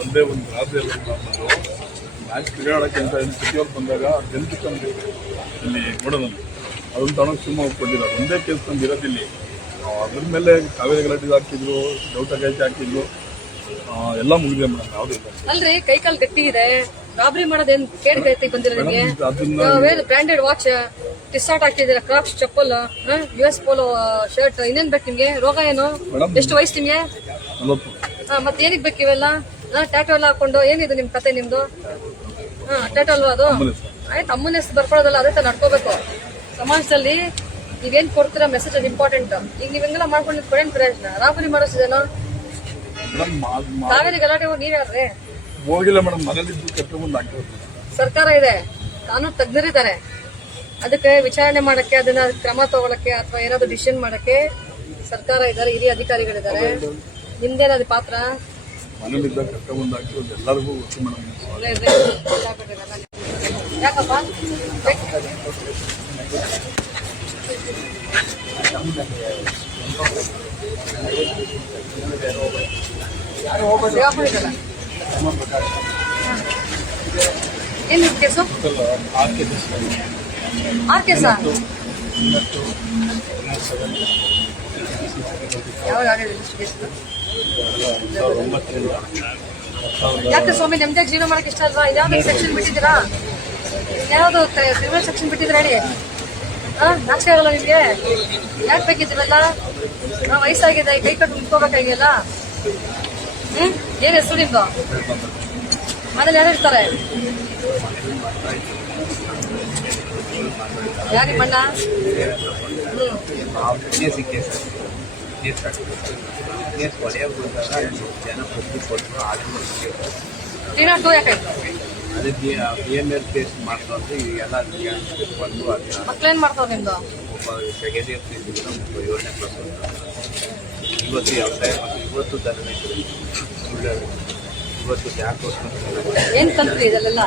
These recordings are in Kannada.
ಒಂದೇ ಒಂದು ರಾಜ್ಯದಲ್ಲಿ ಮ್ಯಾಚ್ ಕ್ರೀಡಾಡೋಕ್ಕೆ ಅಂತ ಸಿಟಿಯವ್ರು ಬಂದಾಗ ಜಂತು ತಂದು ಇಲ್ಲಿ ನೋಡೋದಲ್ಲಿ ಅದನ್ನು ತಗೊಂಡು ಶಿವಮೊಗ್ಗ ಕೊಟ್ಟಿದ್ದಾರೆ. ಒಂದೇ ಕೇಸ್ ನಮ್ಗೆ ಇರೋದಿಲ್ಲಿ. ಅದ್ರ ಮೇಲೆ ಕಾವೇರಿ ಗಲಾಟೆ ಹಾಕಿದ್ರು, ಡೌಟಗಾಯ್ತಿ ಹಾಕಿದ್ರು, ಎಲ್ಲ ಮುಗಿದಿದೆ ಮೇಡಮ್. ಯಾವುದೇ ಇಲ್ಲ. ಅಲ್ರಿ ಕೈ ಕಾಲು ಗಟ್ಟಿ ಇದೆ, ರಾಬ್ರಿ ಮಾಡೋದೇನು ಕೇಳಿ ಬಂದಿರೋ ನಿಮಗೆ? ಬ್ರಾಂಡೆಡ್ ವಾಚ್, ಟಿಶರ್ಟ್ ಹಾಕಿದ್ದೀರಾ, ಕ್ರಾಕ್ಸ್ ಚಪ್ಪಲ್, US ಪೋಲೋ ಶರ್ಟ್, ಇನ್ನೇನ್ ಬೇಕು ನಿಮ್ಗೆ? ರೋಗ ಏನು? ಎಷ್ಟು ವಯಸ್ಸು ನಿಮ್ಗೆ? ಮತ್ತೆ ಏನಕ್ಕೆ ಬೇಕು ಇವೆಲ್ಲ? ಟ್ಯಾಟೋ ಎಲ್ಲ ಹಾಕೊಂಡು ಏನಿದು ನಿಮ್ ಕತೆ ನಿಮ್ದು? ಟ್ಯಾಟೋ ಅಲ್ವಾ ಅದು? ಆಯ್ತು, ಅಮ್ಮನ ಹೆಸರು ಬರ್ಕೊಳ್ಳೋದಲ್ಲ, ಅದೇ ತರ ನಡ್ಕೋಬೇಕು ಸಮಾಜದಲ್ಲಿ. ನೀವೇನ್ ಕೊಡ್ತೀರಾ ಮೆಸೇಜ್ ಅದು ಇಂಪಾರ್ಟೆಂಟ್. ಈಗ ನೀವೆಲ್ಲ ಮಾಡ್ಕೊಂಡು ಕೊಡೇನ್ ಪ್ರಯೋಜನ? ರಾಬರಿ ಮಾಡಿಸಿದೇನೋ? ಕಾವೇರಿ ಗಲಾಟೆ ಹೋಗಿ ನೀವ್ಯಾರ್ರಿ? ಹೋಗಿಲ್ಲ ಮೇಡಮ್, ಮನೇಲಿದ್ದು ಕರ್ಕೊಂಡ್ಬಂದು ಹಾಕಿರೋದು. ಸರ್ಕಾರ ಇದೆ, ಕಾನೂನು ತಜ್ಞರಿದ್ದಾರೆ, ಅದಕ್ಕೆ ವಿಚಾರಣೆ ಮಾಡಕ್ಕೆ, ಅದನ್ನ ಕ್ರಮ ತಗೊಳಕ್ಕೆ ಅಥವಾ ಏನಾದ್ರು ಡಿಸಿಷನ್ ಮಾಡಕ್ಕೆ ಸರ್ಕಾರ ಇದ್ದಾರೆ, ಹಿರಿಯ ಅಧಿಕಾರಿಗಳಿದ್ದಾರೆ. ನಿಮ್ದೇನದು ಪಾತ್ರ? ಮನೇಲಿದ್ದಾಗ ಕರ್ಕೊಂಡ್ಬಂದು ಹಾಕಿರೋದು ಎಲ್ಲರಿಗೂ ಗೊತ್ತು ಮೇಡಮ್. ಯಾಕಪ್ಪ ಏನು ಕೇಸು? ಆರ್ ಕೇಸ? ಯಾವಾಗ ಯಾಕೆ ಸ್ವಾಮಿ ನೆಮ್ಮದಿ ಜೀವನ ಮಾಡಕ್ ಇಷ್ಟ ಅಲ್ವಾ? ಇದ್ಯಾವ್ದು ಸೆಕ್ಷನ್ ಬಿಟ್ಟಿದ್ದೀರಾ? ಯಾವ್ದು ಕ್ರಿಮಿನಲ್ ಸೆಕ್ಷನ್ ಬಿಟ್ಟಿದ್ದೀರಾ ಹೇಳಿ? ನಾಚಿಕೆ ಆಗಲ್ಲ ನಿಮ್ಗೆ? ಯಾಕೆ ಬೇಕಿದ್ದೀವಲ್ಲ? ವಯಸ್ಸಾಗಿದೆ, ಕೈ ಕಟ್ಟು ನಿಂತ್ಕೋಬೇಕಾಗಿಲ್ಲ. ಏನ್ ಹೆಸರು ನಿಮ್ದು? ಮನೇಲಿ ಯಾರು ಇರ್ತಾರೆ? ಯಾರಿ ಬಣ್ಣ? 302 ಯಾಕಾಯ್ತು? ಮಕ್ಳೇನ್ ಮಾಡ್ತಾವ ನಿಮ್ದು? ಏನ್ ತಂತ್ರಿ ಇದೆಲ್ಲ?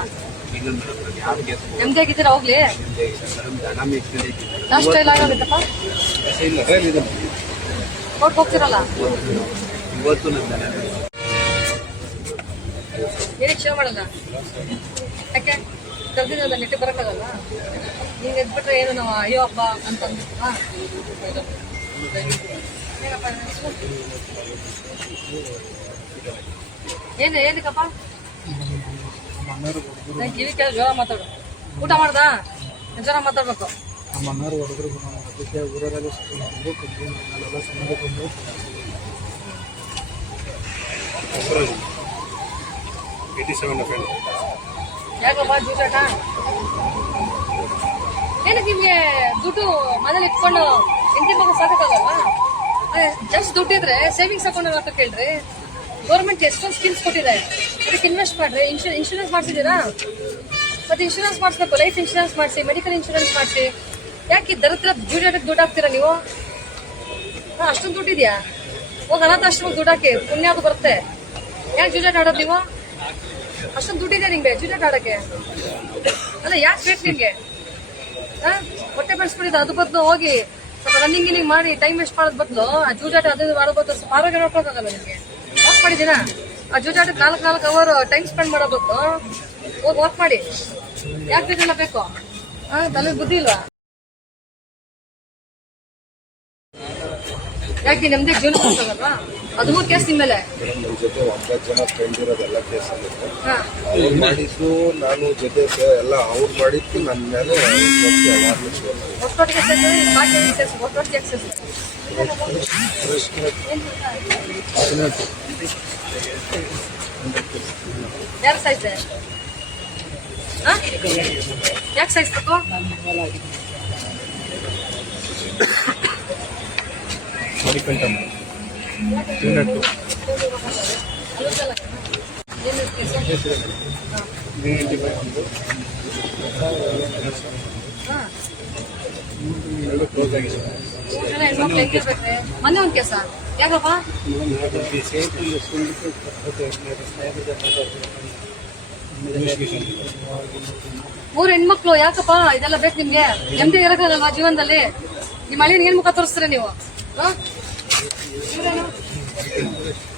ನೆಮ್ಮದಿ ಆಗಿದ್ದೀರಾ? ಹೋಗ್ಲಿ, ನಾಷ್ಟ ಎಲ್ಲ ಆಗೋಗಿತ್ತಪ್ಪ? ಕೊಟ್ಟು ಹೋಗ್ತಿರಲ್ಲ? ಏನಕ್ಕೆ ಶೋ ಮಾಡಲ್ಲ? ಯಾಕೆ ಕರ್ದಿದ್ದಲ್ಲ? ನೆಟ್ಟಿ ಬರೋಕ್ಕಾಗಲ್ಲ? ಹಿಂಗೆ ಎದ್ಬಿಟ್ರೆ ಏನು ನಾವು ಅಯ್ಯೋ ಹಬ್ಬ ಅಂತಂದು? ಏನಕ್ಕಪ್ಪ? ನಂಗೆ ಕಿವಿ ಕೇಳಿ ಜೋರ ಮಾತಾಡು. ಊಟ ಮಾಡ್ದ? ಜೋರ ಮಾತಾಡ್ಬೇಕು. ಯಾಕಪ್ಪ ಜೂಜಾಟ? ಏನಕ್ಕೆ ನಿಮ್ಗೆ ದುಡ್ಡು ಮನೇಲಿ ಇಟ್ಕೊಂಡು ಹೆಂಡತಿ ಮಗ ಸಾಕಾಗಲ್ವಾ? ಜಸ್ಟ್ ದುಡ್ಡಿದ್ರೆ ಸೇವಿಂಗ್ಸ್ ಹಾಕೊಂಡು ಅಂತ ಕೇಳ್ರಿ. ಗೌರ್ಮೆಂಟ್ ಎಷ್ಟೊಂದು ಸ್ಕೀಮ್ಸ್ ಕೊಟ್ಟಿದೆ, ಅದಕ್ಕೆ ಇನ್ವೆಸ್ಟ್ ಮಾಡ್ರಿ. ಇನ್ಶೂರೆನ್ಸ್ ಮಾಡಿಸಿದ್ದೀರಾ? ಮತ್ತೆ ಇನ್ಶೂರೆನ್ಸ್ ಮಾಡಿಸ್ಬೇಕು, ಲೈಫ್ ಇನ್ಶೂರೆನ್ಸ್ ಮಾಡಿಸಿ, ಮೆಡಿಕಲ್ ಇನ್ಶೂರೆನ್ಸ್ ಮಾಡಿಸಿ. ಯಾಕೆ ದರಿದ್ರ ಜೂಜಾಟಕ್ಕೆ ದುಡ್ಡು ಹಾಕ್ತೀರಾ ನೀವು? ಅಷ್ಟೊಂದು ದುಡ್ಡಿದ್ಯಾ? ಹೋಗಿ ಅನಾಥಾಶ್ರಮಕ್ಕೆ ದುಡ್ಡು ಹಾಕಿ, ಪುಣ್ಯ ಬರುತ್ತೆ. ಯಾಕೆ ಜೂಜಾಟ ಆಡೋದು ನೀವು? ಅಷ್ಟೊಂದು ದುಡ್ಡಿದೆ ನಿಮ್ಗೆ ಜೂಜಾಟ ಆಡಕ್ಕೆ? ಅಲ್ಲ, ಯಾಕೆ ಬೇಕು ನಿಮ್ಗೆ? ಹೊಟ್ಟೆ ಬೆಳೆಸ್ಬಿಟ್ಟಿದ್ದ, ಅದು ಬದಲು ಹೋಗಿ ಸ್ವಲ್ಪ ರನ್ನಿಂಗ್ ಮಾಡಿ ಟೈಮ್ ವೇಸ್ಟ್ ಮಾಡೋದ್ ಬದಲು ಆ ಜೂಜಾಟ ಅದು ಮಾಡೋ ಬದಲು ಸ್ವಲ್ಪ ಆರೋಗ್ಯ ನೋಡ್ಕೊಳಕ್ಕಾಗಲ್ಲ ನಿಮ್ಗೆ? ವಾಕ್ ಮಾಡಿದ್ದೀನ? ಆ ಜೂಜಾಟಕ್ಕೆ 4 ಅವರ್ ಟೈಮ್ ಸ್ಪೆಂಡ್ ಮಾಡೋ ಬದಲು ಹೋಗಿ ವಾಕ್ ಮಾಡಿ. ಯಾಕೆ ಇದೆಲ್ಲ ಬೇಕು? ತಲೆ ಬುದ್ಧಿ ಇಲ್ವಾ? ಯಾಕೆ ನಮ್ದೇ ಜೀವನ ಕೊಡ್ತಾಗಲ್ವಾ? ಅದು 3 ಕೇಸ್ ನಿಮ್ಮ ಮೇಲೆ. ನಮ್ಮ ಜೊತೆ 9 ಜನ ಫ್ರೆಂಡ್ ಇರೋದೆಲ್ಲ ಕೇಸ್ ಅವ್ರು ಮಾಡಿದ್ದು, ನಾನು ಜೊತೆ ಎಲ್ಲ ಅವ್ರು ಮಾಡಿದ್ದು ನನ್ನ ಮೇಲೆ ಒಟ್ಟೊಟ್ಟಿಗೆ ಯಾರು ಸಾಯ್ತೆ? ಯಾಕೆ ಸಾಯಿಸ್ಬೇಕು? ಮೊನ್ನೆ ಒಂದು ಕೇಸ ಯಾಕಪ್ಪ? 3 ಹೆಣ್ಮಕ್ಳು ಯಾಕಪ್ಪ? ಇದೆಲ್ಲ ಬೇಕು ನಿಮ್ಗೆ? ನೆಮ್ಮದಿ ಇರಕ್ಕಾಗಲ್ವಾ ಜೀವನದಲ್ಲಿ? ನಿಮ್ಮ ಹಳ್ಳಿನ ಏನ್ ಮುಖ ತೋರಿಸ್ತೀರ ನೀವು? ಕೇಸ್